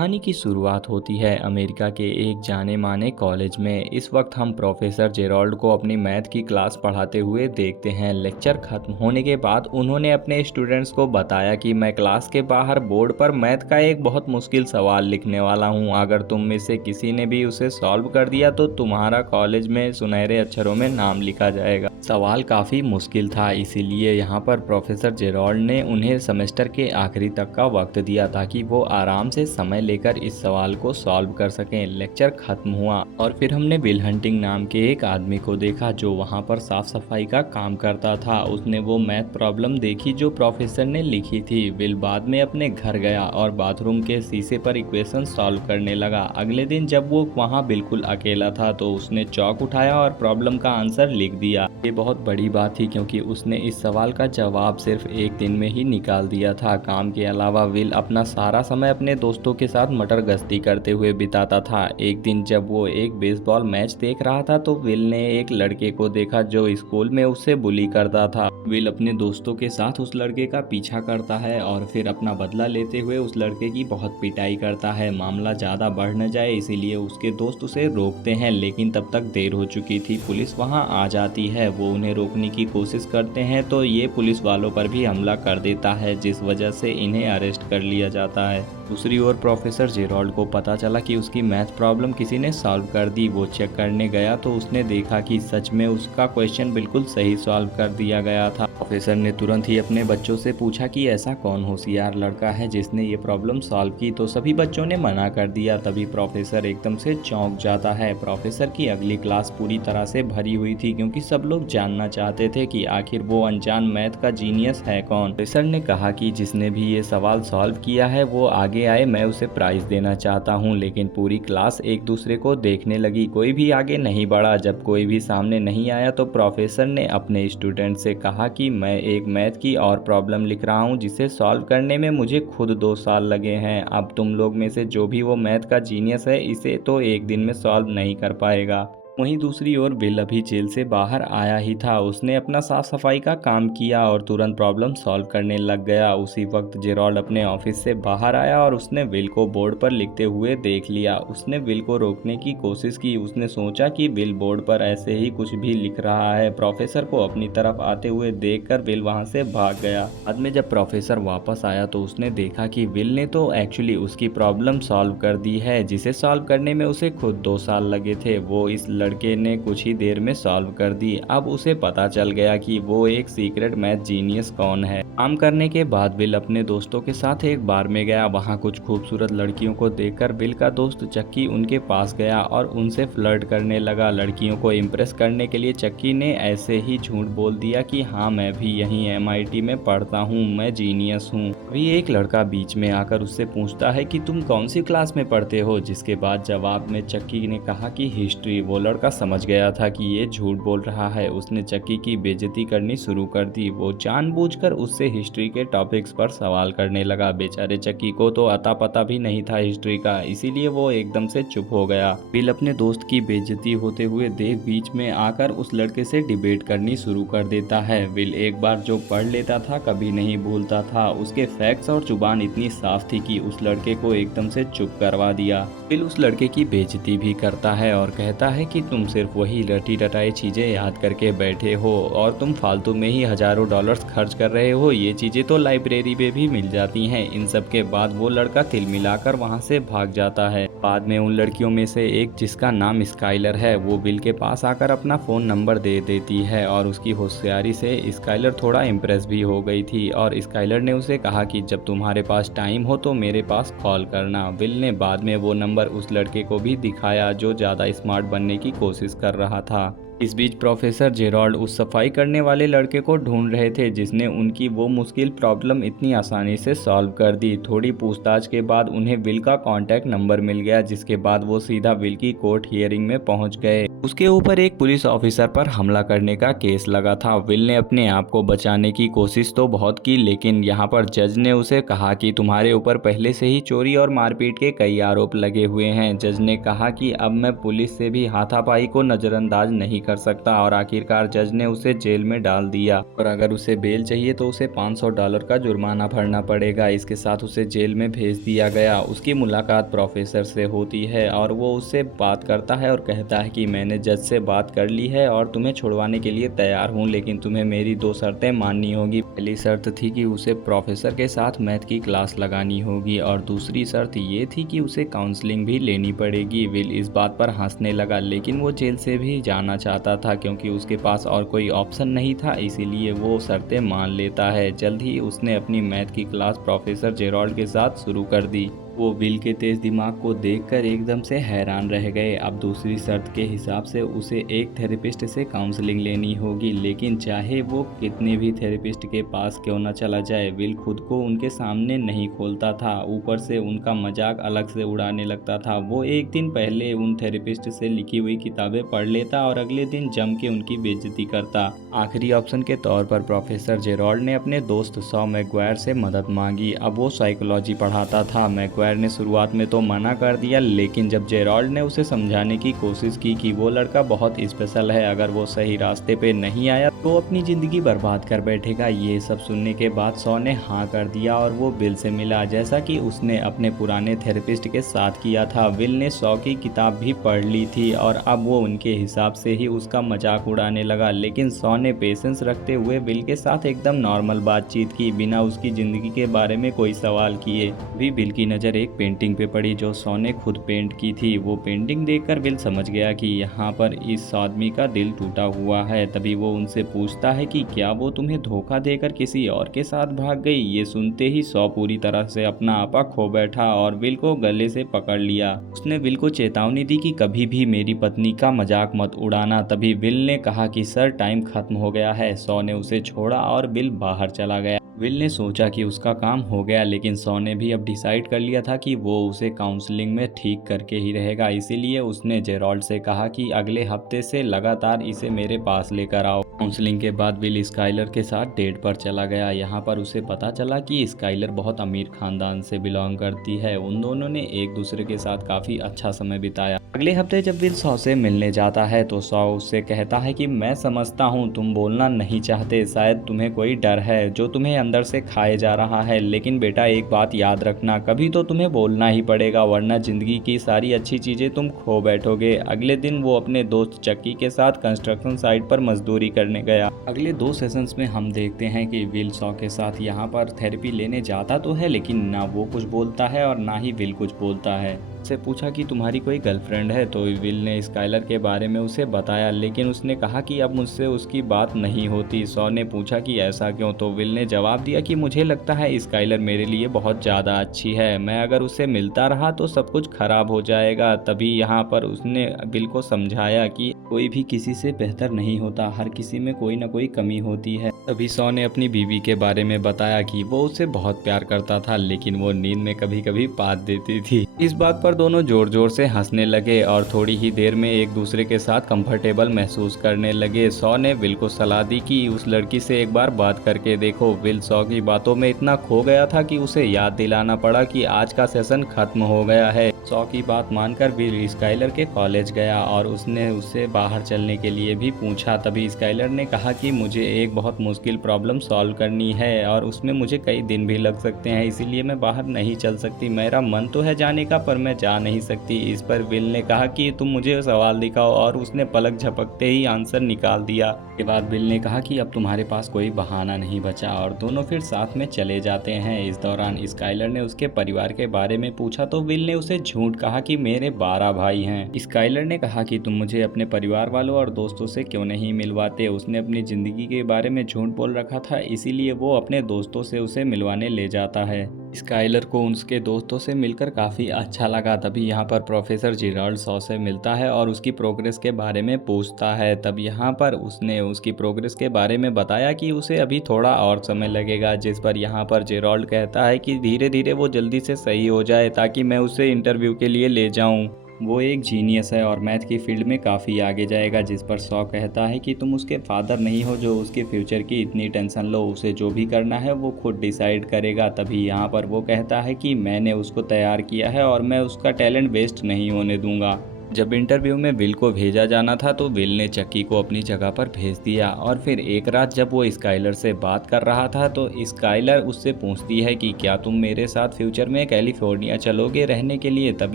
कहानी की शुरुआत होती है अमेरिका के एक जाने माने कॉलेज में। इस वक्त हम प्रोफेसर जेराल्ड को अपनी मैथ की क्लास पढ़ाते हुए देखते हैं। लेक्चर खत्म होने के बाद उन्होंने अपने स्टूडेंट्स को बताया कि मैं क्लास के बाहर बोर्ड पर मैथ का एक बहुत मुश्किल सवाल लिखने वाला हूं। अगर तुम में से किसी ने भी उसे सॉल्व कर दिया तो तुम्हारा कॉलेज में सुनहरे अक्षरों में नाम लिखा जाएगा। सवाल काफ़ी मुश्किल था, इसीलिए यहाँ पर प्रोफेसर जेराल्ड ने उन्हें सेमेस्टर के आखिरी तक का वक्त दिया ताकि वो आराम से समय लेकर इस सवाल को सॉल्व कर सकें। लेक्चर खत्म हुआ और फिर हमने बिल हंटिंग नाम के एक आदमी को देखा जो वहाँ पर साफ सफाई का काम करता था। उसने वो मैथ प्रॉब्लम देखी जो प्रोफेसर ने लिखी थी। बिल बाद में अपने घर गया और बाथरूम के शीशे पर इक्वेशन सॉल्व करने लगा। अगले दिन जब वो वहाँ बिल्कुल अकेला था तो उसने चौक उठाया और प्रॉब्लम का आंसर लिख दिया। ये बहुत बड़ी बात थी क्योंकि उसने इस सवाल का जवाब सिर्फ एक दिन में ही निकाल दिया था। काम के अलावा विल अपना सारा समय अपने दोस्तों के साथ मटर गश्ती करते हुए बिताता था। एक दिन जब वो एक बेसबॉल मैच देख रहा था तो विल ने एक लड़के को देखा जो स्कूल में उससे बुली करता था। विल अपने दोस्तों के साथ उस लड़के का पीछा करता है और फिर अपना बदला लेते हुए उस लड़के की बहुत पिटाई करता है। मामला ज़्यादा बढ़ न जाए इसीलिए उसके दोस्त उसे रोकते हैं, लेकिन तब तक देर हो चुकी थी। पुलिस वहां आ जाती है। वो उन्हें रोकने की कोशिश करते हैं तो ये पुलिस वालों पर भी हमला कर देता है, जिस वजह से इन्हें अरेस्ट कर लिया जाता है। दूसरी ओर प्रोफेसर जेराल्ड को पता चला कि उसकी मैथ प्रॉब्लम किसी ने सॉल्व कर दी। वो चेक करने गया तो उसने देखा कि सच में उसका क्वेश्चन बिल्कुल सही सॉल्व कर दिया गया था। प्रोफेसर ने तुरंत ही अपने बच्चों से पूछा कि ऐसा कौन होशियार लड़का है जिसने ये प्रॉब्लम सॉल्व की, तो सभी बच्चों ने मना कर दिया। तभी प्रोफेसर एकदम से चौंक जाता है। प्रोफेसर की अगली क्लास पूरी तरह से भरी हुई थी क्योंकि सब लोग जानना चाहते थे कि आखिर वो अनजान मैथ का जीनियस है कौन। प्रोफेसर ने कहा कि जिसने भी ये सवाल सॉल्व किया है वो आगे आए, मैं उसे प्राइज देना चाहता हूँ। लेकिन पूरी क्लास एक दूसरे को देखने लगी, कोई भी आगे नहीं बढ़ा। जब कोई भी सामने नहीं आया तो प्रोफेसर ने अपने स्टूडेंट से कहा कि मैं एक मैथ की और प्रॉब्लम लिख रहा हूँ जिसे सॉल्व करने में मुझे खुद 2 साल लगे हैं। अब तुम लोग में से जो भी वो मैथ का जीनियस है इसे तो एक दिन में सॉल्व नहीं कर पाएगा। वहीं दूसरी ओर बिल अभी जेल से बाहर आया ही था। उसने अपना साफ सफाई का काम किया और तुरंत प्रॉब्लम सॉल्व करने लग गया। उसी वक्त जेराल्ड अपने ऑफिस से बाहर आया और उसने बिल को बोर्ड पर लिखते हुए देख लिया। उसने बिल को रोकने की कोशिश की। उसने सोचा कि बिल बोर्ड पर ऐसे ही कुछ भी लिख रहा है। प्रोफेसर को अपनी तरफ आते हुए देखकर बिल वहां से भाग गया। बाद में जब प्रोफेसर वापस आया तो उसने देखा कि बिल ने तो एक्चुअली उसकी प्रॉब्लम सॉल्व कर दी है जिसे सॉल्व करने में उसे खुद 2 साल लगे थे। वो इस लड़के ने कुछ ही देर में सॉल्व कर दी। अब उसे पता चल गया कि वो एक सीक्रेट मैथ जीनियस कौन है। काम करने के बाद बिल अपने दोस्तों के साथ एक बार में गया। वहाँ कुछ खूबसूरत लड़कियों को देखकर बिल का दोस्त चक्की उनके पास गया और उनसे फ्लर्ट करने लगा। लड़कियों को इम्प्रेस करने के लिए चक्की ने ऐसे ही झूठ बोल दिया कि हाँ मैं भी यहीं MIT में पढ़ता हूँ, मैं जीनियस हूँ। अभी एक लड़का बीच में आकर उससे पूछता है कि तुम कौन सी क्लास में पढ़ते हो, जिसके बाद जवाब में चक्की ने कहा कि हिस्ट्री। वो लड़का समझ गया था कि ये झूठ बोल रहा है। उसने चक्की की बेइज्जती करनी शुरू कर दी। वो जानबूझकर उससे हिस्ट्री के टॉपिक्स पर सवाल करने लगा। बेचारे चक्की को तो अता पता भी नहीं था हिस्ट्री का, इसीलिए वो एकदम से चुप हो गया। बिल अपने दोस्त की बेइज्जती होते हुए देख बीच में आकर उस लड़के से डिबेट करनी शुरू कर देता है। बिल एक बार जो पढ़ लेता था कभी नहीं भूलता था। उसके फैक्ट्स और जुबान इतनी साफ थी कि उस लड़के को एकदम से चुप करवा दिया। बिल उस लड़के की बेइज्जती भी करता है और कहता है कि तुम सिर्फ वही रटी रटाई चीजें याद करके बैठे हो और तुम फालतू में ही हजारों डॉलर्स खर्च कर रहे हो। ये चीजें तो लाइब्रेरी में भी मिल जाती हैं। इन सब के बाद वो लड़का तिल मिलाकर वहाँ से भाग जाता है। बाद में उन लड़कियों में से एक जिसका नाम स्काइलर है वो बिल के पास आकर अपना फोन नंबर दे देती है और उसकी होशियारी से स्काइलर थोड़ा इम्प्रेस भी हो गई थी और स्काइलर ने उसे कहा कि जब तुम्हारे पास टाइम हो तो मेरे पास कॉल करना। बिल ने बाद में वो नंबर उस लड़के को भी दिखाया जो ज़्यादा स्मार्ट बनने की कोशिश कर रहा था। इस बीच प्रोफेसर जेराल्ड उस सफाई करने वाले लड़के को ढूंढ रहे थे जिसने उनकी वो मुश्किल प्रॉब्लम इतनी आसानी से सॉल्व कर दी। थोड़ी पूछताछ के बाद उन्हें विल का कॉन्टैक्ट नंबर मिल गया, जिसके बाद वो सीधा विल की कोर्ट हियरिंग में पहुंच गए। उसके ऊपर एक पुलिस ऑफिसर पर हमला करने का केस लगा था। विल ने अपने आप को बचाने की कोशिश तो बहुत की, लेकिन यहाँ पर जज ने उसे कहा कि तुम्हारे ऊपर पहले से ही चोरी और मारपीट के कई आरोप लगे हुए हैं। जज ने कहा कि अब मैं पुलिस से भी हाथापाई को नजरअंदाज नहीं कर सकता और आखिरकार जज ने उसे जेल में डाल दिया और अगर उसे बेल चाहिए तो उसे $500 का जुर्माना भरना पड़ेगा। इसके साथ उसे जेल में भेज दिया गया। उसकी मुलाकात प्रोफेसर से होती है और वो उससे बात करता है और कहता है कि मैंने जज से बात कर ली है और तुम्हें छुड़वाने के लिए तैयार हूँ, लेकिन तुम्हें मेरी 2 शर्तें माननी होगी। पहली शर्त थी कि उसे प्रोफेसर के साथ मैथ की क्लास लगानी होगी और दूसरी शर्त ये थी कि उसे काउंसलिंग भी लेनी पड़ेगी। विल इस बात पर हंसने लगा, लेकिन वो जेल से भी जाना चाहता था क्योंकि उसके पास और कोई ऑप्शन नहीं था, इसीलिए वो शर्तें मान लेता है। जल्द ही उसने अपनी मैथ की क्लास प्रोफेसर जेरोल्ड के साथ शुरू कर दी। वो विल के तेज दिमाग को देखकर एकदम से हैरान रह गए। अब दूसरी शर्त के हिसाब से उसे एक थेरेपिस्ट से काउंसलिंग लेनी होगी, लेकिन चाहे वो कितने भी थेरेपिस्ट के पास क्यों न चला जाए, विल खुद को उनके सामने नहीं खोलता था। ऊपर से उनका मजाक अलग से उड़ाने लगता था। वो एक दिन पहले उन थेरेपिस्ट से लिखी हुई किताबें पढ़ लेता और अगले दिन जम के उनकी बेइज्जती करता। आखिरी ऑप्शन के तौर पर प्रोफेसर जेरोल्ड ने अपने दोस्त सॉ मैगवायर से मदद मांगी। अब वो साइकोलॉजी पढ़ाता था। मैगवायर ने शुरुआत में तो मना कर दिया, लेकिन जब जेरोल्ड ने उसे समझाने की कोशिश की कि वो लड़का बहुत स्पेशल है, अगर वो सही रास्ते पे नहीं आया तो अपनी जिंदगी बर्बाद कर बैठेगा। ये सब सुनने के बाद सॉ ने हाँ कर दिया और वो विल से मिला, जैसा कि उसने अपने पुराने थेरेपिस्ट के साथ किया था। विल ने सॉ की किताब भी पढ़ ली थी और अब वो उनके हिसाब से ही उसका मजाक उड़ाने लगा, लेकिन सॉ ने पेशेंस रखते हुए विल के साथ एकदम नॉर्मल बातचीत की, बिना उसकी जिंदगी के बारे में कोई सवाल किए। भी विल की नज़र एक पेंटिंग पे पड़ी जो सॉ ने खुद पेंट की थी। वो पेंटिंग देखकर विल समझ गया कि यहाँ पर इस आदमी का दिल टूटा हुआ है। तभी वो उनसे पूछता है कि क्या वो तुम्हें धोखा देकर किसी और के साथ भाग गई। ये सुनते ही सॉ पूरी तरह से अपना आपा खो बैठा और विल को गले से पकड़ लिया। उसने विल को चेतावनी दी कि कभी भी मेरी पत्नी का मजाक मत उड़ाना। तभी विल ने कहा कि सर टाइम खत्म हो गया है। सॉ ने उसे छोड़ा और विल बाहर चला गया। विल ने सोचा कि उसका काम हो गया, लेकिन सॉ ने भी अब डिसाइड कर लिया था कि वो उसे काउंसलिंग में ठीक करके ही रहेगा। इसीलिए उसने जेरोल्ड से कहा कि अगले हफ्ते से लगातार इसे मेरे पास लेकर आओ। काउंसलिंग के बाद विल स्काइलर के साथ डेट पर चला गया। यहाँ पर उसे पता चला कि स्काइलर बहुत अमीर खानदान से बिलोंग करती है। उन दोनों ने एक दूसरे के साथ काफ़ी अच्छा समय बिताया। अगले हफ्ते जब विल सॉ से मिलने जाता है तो सॉ उससे कहता है कि मैं समझता हूँ तुम बोलना नहीं चाहते, शायद तुम्हें कोई डर है जो तुम्हें अंदर से खाए जा रहा है, लेकिन बेटा एक बात याद रखना, कभी तो तुम्हें बोलना ही पड़ेगा, वरना जिंदगी की सारी अच्छी चीज़ें तुम खो बैठोगे। अगले दिन वो अपने दोस्त चक्की के साथ कंस्ट्रक्शन साइट पर मजदूरी करने गया। अगले 2 सेशंस में हम देखते हैं कि विल सॉ के साथ यहाँ पर थेरेपी लेने जाता तो है, लेकिन ना वो कुछ बोलता है और ना ही विल कुछ बोलता है। से पूछा कि तुम्हारी कोई गर्लफ्रेंड है, तो विल ने स्काइलर के बारे में उसे बताया, लेकिन उसने कहा कि अब मुझसे उसकी बात नहीं होती। सॉ ने पूछा कि ऐसा क्यों, तो विल ने जवाब दिया कि मुझे लगता है स्काइलर मेरे लिए बहुत ज़्यादा अच्छी है, मैं अगर उससे मिलता रहा तो सब कुछ खराब हो जाएगा। तभी यहाँ पर उसने विल को समझाया कि कोई भी किसी से बेहतर नहीं होता, हर किसी में कोई ना कोई कमी होती है। तभी सॉ ने अपनी बीवी के बारे में बताया कि वो उसे बहुत प्यार करता था, लेकिन वो नींद में कभी कभी पाद देती थी। इस बात पर दोनों जोर जोर से हंसने लगे और थोड़ी ही देर में एक दूसरे के साथ कंफर्टेबल महसूस करने लगे। सॉ ने विल को सलाह दी कि उस लड़की से एक बार बात करके देखो। विल सॉ की बातों में इतना खो गया था कि उसे याद दिलाना पड़ा कि आज का सेशन खत्म हो गया है। सॉ की बात मानकर विल स्काइलर के कॉलेज गया और उसने उससे बाहर चलने के लिए भी पूछा। तभी स्काइलर ने कहा कि मुझे एक बहुत मुश्किल प्रॉब्लम सॉल्व करनी है और उसमें मुझे कई दिन भी लग सकते हैं, इसीलिए मैं बाहर नहीं चल सकती। मेरा मन तो है जाने का, पर मैं जा नहीं सकती। इस पर विल ने कहा कि तुम मुझे सवाल दिखाओ और उसने पलक झपकते ही आंसर निकाल दिया। के बाद विल ने कहा कि अब तुम्हारे पास कोई बहाना नहीं बचा और दोनों फिर साथ में चले जाते हैं। इस दौरान स्काइलर ने उसके परिवार के बारे में पूछा तो विल ने उसे झूठ कहा कि मेरे 12 भाई हैं। स्काइलर ने कहा कि तुम मुझे अपने परिवार वालों और दोस्तों से क्यों नहीं मिलवाते। उसने अपनी जिंदगी के बारे में झूठ बोल रखा था, इसीलिए वो अपने दोस्तों से उसे मिलवाने ले जाता है। स्काइलर को उसके दोस्तों से मिलकर काफ़ी अच्छा लगा। तभी यहाँ पर प्रोफेसर जेराल्ड सॉ से मिलता है और उसकी प्रोग्रेस के बारे में पूछता है। तब यहाँ पर उसने उसकी प्रोग्रेस के बारे में बताया कि उसे अभी थोड़ा और समय लगेगा, जिस पर यहाँ पर जेराल्ड कहता है कि धीरे धीरे वो जल्दी से सही हो जाए ताकि मैं उसे इंटरव्यू के लिए ले जाऊँ। वो एक जीनियस है और मैथ की फील्ड में काफ़ी आगे जाएगा। जिस पर सॉ कहता है कि तुम उसके फादर नहीं हो जो उसके फ्यूचर की इतनी टेंशन लो, उसे जो भी करना है वो खुद डिसाइड करेगा। तभी यहाँ पर वो कहता है कि मैंने उसको तैयार किया है और मैं उसका टैलेंट वेस्ट नहीं होने दूंगा। जब इंटरव्यू में विल को भेजा जाना था तो विल ने चक्की को अपनी जगह पर भेज दिया और फिर एक रात जब वो स्काइलर से बात कर रहा था तो स्काइलर उससे पूछती है कि क्या तुम मेरे साथ फ्यूचर में कैलिफोर्निया चलोगे रहने के लिए। तब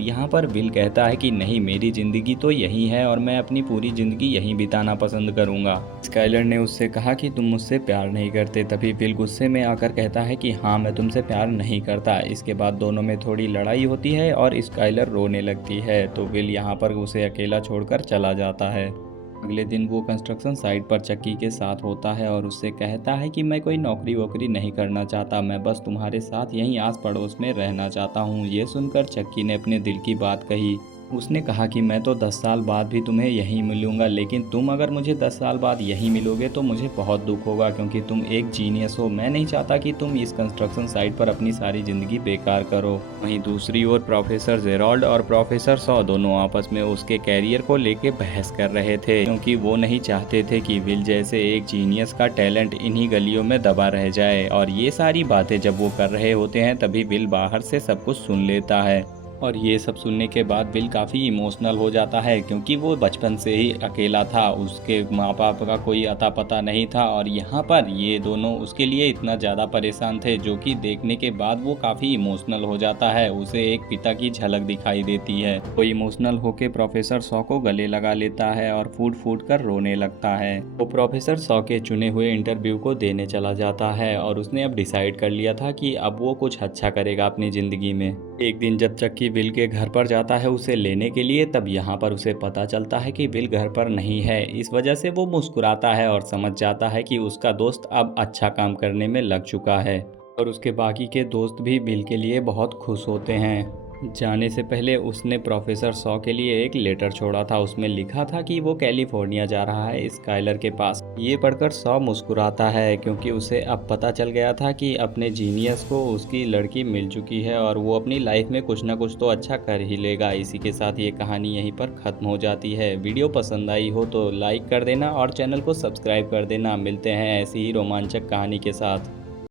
यहाँ पर विल कहता है कि नहीं, मेरी ज़िंदगी तो यहीं है और मैं अपनी पूरी ज़िंदगी यहीं बिताना पसंद करूँगा। स्काइलर ने उससे कहा कि तुम मुझसे प्यार नहीं करते। तभी विल गुस्से में आकर कहता है कि हाँ, मैं तुमसे प्यार नहीं करता। इसके बाद दोनों में थोड़ी लड़ाई होती है और स्काइलर रोने लगती है तो विल यहाँ पर उसे अकेला छोड़कर चला जाता है। अगले दिन वो कंस्ट्रक्शन साइट पर चक्की के साथ होता है और उससे कहता है कि मैं कोई नौकरी वोकरी नहीं करना चाहता, मैं बस तुम्हारे साथ यहीं आस पड़ोस में रहना चाहता हूँ। ये सुनकर चक्की ने अपने दिल की बात कही। उसने कहा कि मैं तो 10 साल बाद भी तुम्हें यहीं मिलूंगा, लेकिन तुम अगर मुझे 10 साल बाद यहीं मिलोगे तो मुझे बहुत दुख होगा क्योंकि तुम एक जीनियस हो। मैं नहीं चाहता कि तुम इस कंस्ट्रक्शन साइट पर अपनी सारी ज़िंदगी बेकार करो। वहीं दूसरी ओर प्रोफेसर जेराल्ड और प्रोफेसर सॉ दोनों आपस में उसके कैरियर को लेके बहस कर रहे थे क्योंकि वो नहीं चाहते थे कि विल जैसे एक जीनियस का टैलेंट इन्हीं गलियों में दबा रह जाए। और ये सारी बातें जब वो कर रहे होते हैं तभी विल बाहर से सब कुछ सुन लेता है और ये सब सुनने के बाद विल काफ़ी इमोशनल हो जाता है क्योंकि वो बचपन से ही अकेला था, उसके माँ बाप का कोई अता पता नहीं था और यहाँ पर ये दोनों उसके लिए इतना ज़्यादा परेशान थे, जो कि देखने के बाद वो काफ़ी इमोशनल हो जाता है। उसे एक पिता की झलक दिखाई देती है। वो इमोशनल होकर प्रोफेसर सॉ को गले लगा लेता है और फूट फूट कर रोने लगता है। वो प्रोफेसर सॉ के चुने हुए इंटरव्यू को देने चला जाता है और उसने अब डिसाइड कर लिया था कि अब वो कुछ अच्छा करेगा अपनी ज़िंदगी में। एक दिन जब चक्की विल के घर पर जाता है उसे लेने के लिए, तब यहाँ पर उसे पता चलता है कि विल घर पर नहीं है। इस वजह से वो मुस्कुराता है और समझ जाता है कि उसका दोस्त अब अच्छा काम करने में लग चुका है और उसके बाकी के दोस्त भी विल के लिए बहुत खुश होते हैं। जाने से पहले उसने प्रोफेसर सॉ के लिए एक लेटर छोड़ा था। उसमें लिखा था कि वो कैलिफोर्निया जा रहा है स्काइलर के पास। ये पढ़कर सॉ मुस्कुराता है क्योंकि उसे अब पता चल गया था कि अपने जीनियस को उसकी लड़की मिल चुकी है और वो अपनी लाइफ में कुछ ना कुछ तो अच्छा कर ही लेगा। इसी के साथ ये कहानी यहीं पर ख़त्म हो जाती है। वीडियो पसंद आई हो तो लाइक कर देना और चैनल को सब्सक्राइब कर देना। मिलते हैं ऐसी ही रोमांचक कहानी के साथ।